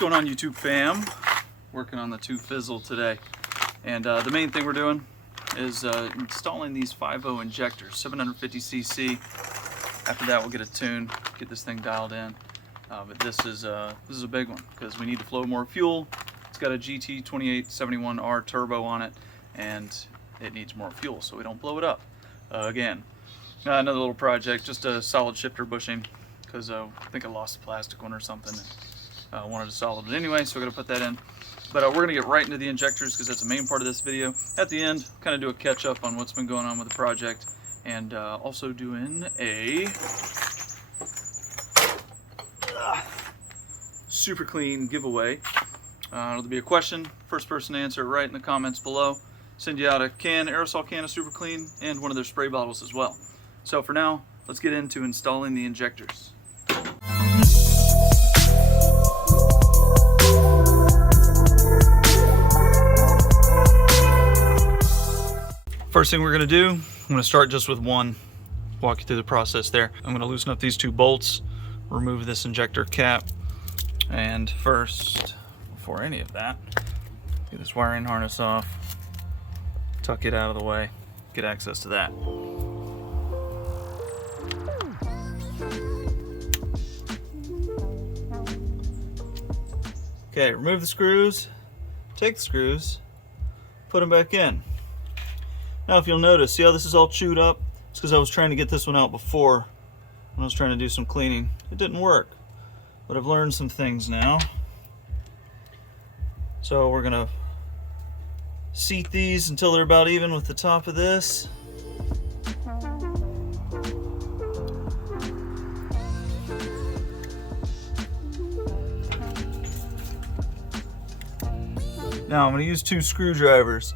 going on, YouTube fam? Working on the 2 fizzle today, and the main thing we're doing is installing these FiveO injectors, 750cc. After that, we'll get a tune, get this thing dialed in. But this is a big one because we need to flow more fuel. It's got a GT2871R turbo on it, and it needs more fuel so we don't blow it up again. Another little project, just a solid shifter bushing, because I think I lost a plastic one or something. And, wanted to solid it anyway, so we're going to put that in. But we're going to get right into the injectors because that's the main part of this video. At the end, kind of do a catch up on what's been going on with the project, and also doing a super clean giveaway. It'll be a question. First person to answer it right in the comments below. Send you out a aerosol can of super clean and one of their spray bottles as well. So for now, let's get into installing the injectors. First thing we're going to do, I'm going to start just with one, walk you through the process there. I'm going to loosen up these 2 bolts, remove this injector cap, and first, before any of that, get this wiring harness off, tuck it out of the way, get access to that. Okay, remove the screws, take the screws, put them back in. Now if you'll notice, see how this is all chewed up? It's because I was trying to get this one out before when I was trying to do some cleaning. It didn't work, but I've learned some things now. So we're gonna seat these until they're about even with the top of this. Now I'm going to use 2 screwdrivers,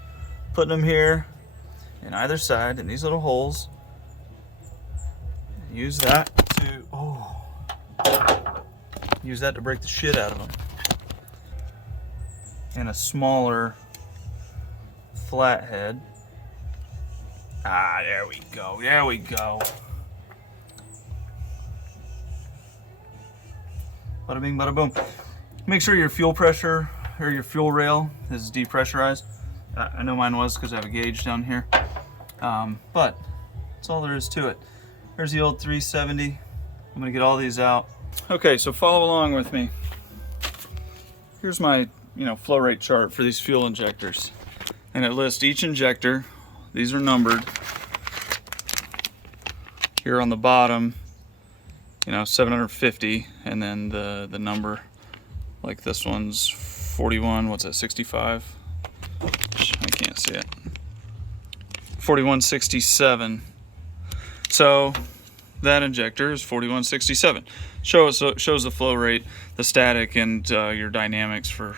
putting them here in either side in these little holes. Use that to break the shit out of them. And a smaller flathead. There we go. There we go. Bada bing, bada boom. Make sure your fuel pressure or your fuel rail is depressurized. I know mine was because I have a gauge down here. But that's all there is to it. There's the old 370. I'm gonna get all these out. Okay, so follow along with me. Here's my flow rate chart for these fuel injectors. And it lists each injector. These are numbered. Here on the bottom, 750, and then the number, like this one's 41, what's that, 65? I can't see it. 4167. So that injector is 4167. Shows the flow rate, the static, and your dynamics for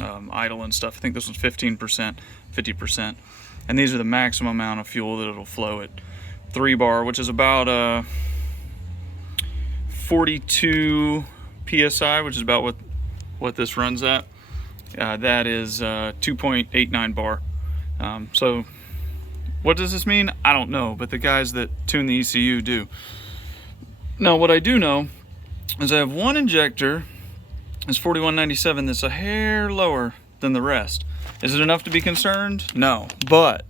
idle and stuff. I think this one's 15%, 50, and these are the maximum amount of fuel that it'll flow at 3 bar, which is about 42 psi, which is about what this runs at. That is 2.89 bar. So what does this mean? I don't know, but the guys that tune the ECU do. Now what I do know is I have one injector, it's 4197, that's a hair lower than the rest. Is it enough to be concerned? No, but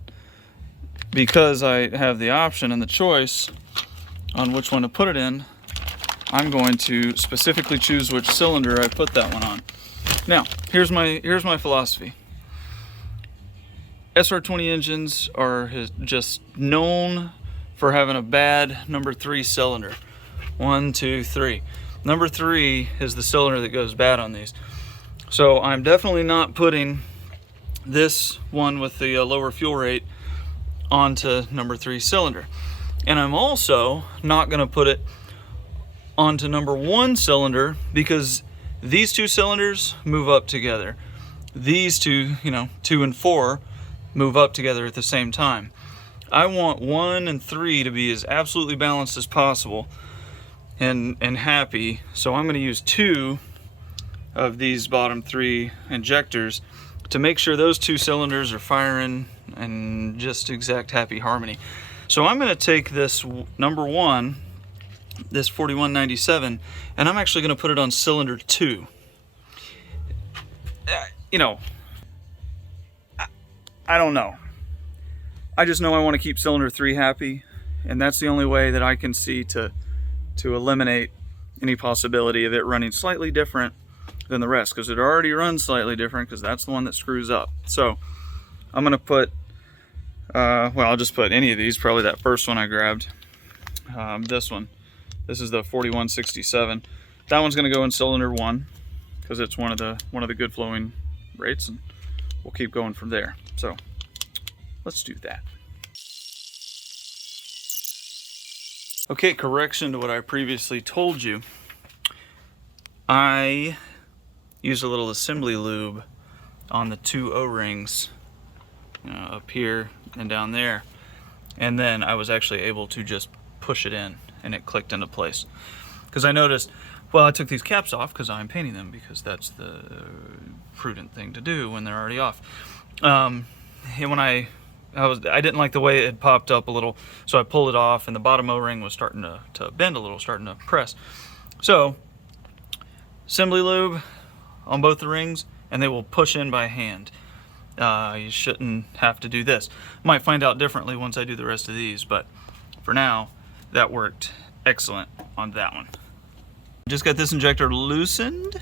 because I have the option and the choice on which one to put it in, I'm going to specifically choose which cylinder I put that one on. Now, here's my philosophy. SR20 engines are just known for having a bad number 3 cylinder. 1, 2, 3. Number 3 is the cylinder that goes bad on these. So I'm definitely not putting this one with the lower fuel rate onto number 3 cylinder. And I'm also not going to put it onto number 1 cylinder because these 2 cylinders move up together. These 2, 2 and 4, move up together at the same time. I want 1 and 3 to be as absolutely balanced as possible and happy. So I'm going to use 2 of these bottom 3 injectors to make sure those 2 cylinders are firing in just exact happy harmony. So I'm going to take this number 1, this 4197, and I'm actually going to put it on cylinder 2. you know, I don't know. I just know I want to keep cylinder 3 happy, and that's the only way that I can see to eliminate any possibility of it running slightly different than the rest, because it already runs slightly different because that's the one that screws up. So I'm gonna put well, I'll just put any of these, probably that first one I grabbed, this one. This is the 4167. That one's gonna go in cylinder 1 because it's one of the good flowing rates, and we'll keep going from there. So let's do that. Okay, correction to what I previously told you. I used a little assembly lube on the 2 O-rings, up here and down there, and then I was actually able to just push it in and it clicked into place. Because I noticed, well, I took these caps off because I'm painting them, because that's the prudent thing to do when they're already off. And when I didn't like the way it had popped up a little, so I pulled it off, and the bottom O-ring was starting to bend a little, starting to press. So assembly lube on both the rings, and they will push in by hand. You shouldn't have to do this. Might find out differently once I do the rest of these, but for now, that worked excellent on that one. Just got this injector loosened,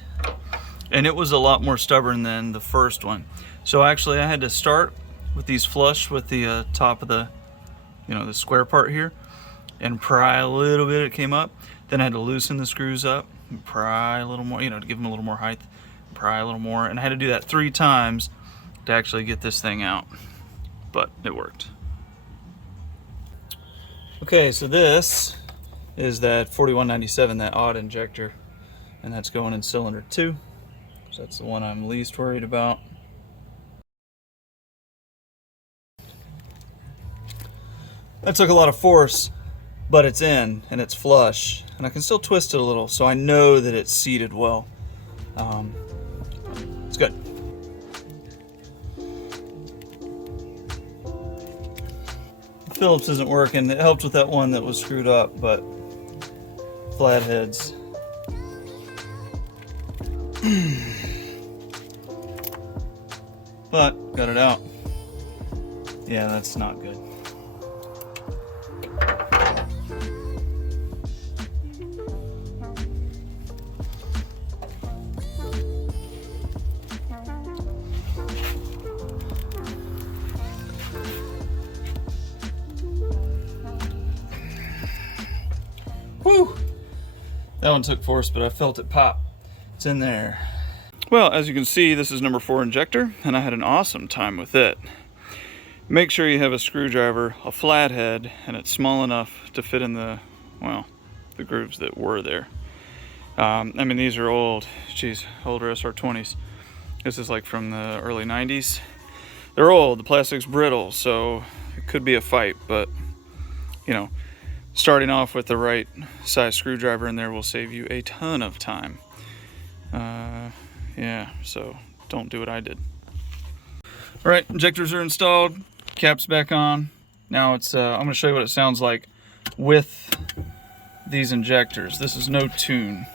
and it was a lot more stubborn than the first one. So actually I had to start with these flush with the top of the, the square part here, and pry a little bit, it came up. Then I had to loosen the screws up and pry a little more, to give them a little more height, pry a little more, and I had to do that 3 times to actually get this thing out, but it worked. Okay, so this is that 4197, that odd injector, and that's going in cylinder 2. So that's the one I'm least worried about. That took a lot of force, but it's in and it's flush, and I can still twist it a little, so I know that it's seated well. It's good. Phillips isn't working. It helped with that one that was screwed up, but flatheads. But got it out. Yeah, that's not good. Whew! That one took force, but I felt it pop. It's in there. Well, as you can see, this is number 4 injector, and I had an awesome time with it. Make sure you have a screwdriver, a flathead, and it's small enough to fit in the grooves that were there. I mean, these are old, older S14s. This is like from the early 90s. They're old, the plastic's brittle, so it could be a fight, but starting off with the right size screwdriver in there will save you a ton of time. Yeah, so don't do what I did. All right, injectors are installed, caps back on. Now it's I'm going to show you what it sounds like with these injectors. This is no tune.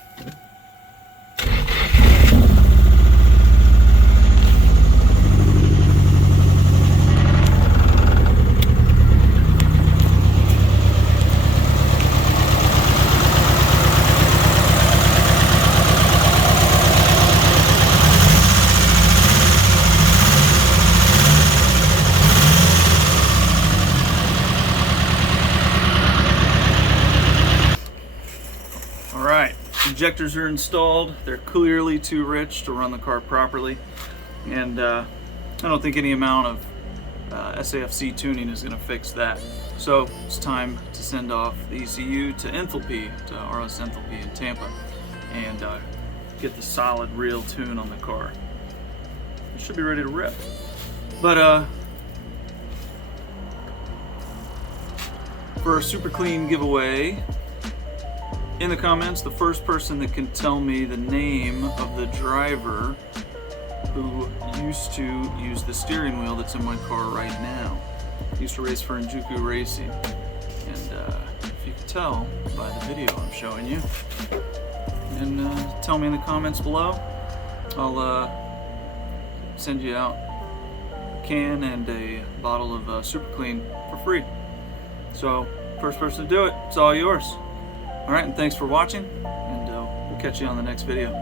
Injectors are installed. They're clearly too rich to run the car properly, and I don't think any amount of SAFC tuning is going to fix that. So it's time to send off the ECU to Enthalpy, to RS Enthalpy in Tampa, and get the solid real tune on the car. It should be ready to rip. But for a super clean giveaway, in the comments, the first person that can tell me the name of the driver who used to use the steering wheel that's in my car right now. He used to race for Injector Racing. And if you can tell by the video I'm showing you, and tell me in the comments below, I'll send you out a can and a bottle of Super Clean for free. So first person to do it, it's all yours. All right, and thanks for watching, and we'll catch you on the next video.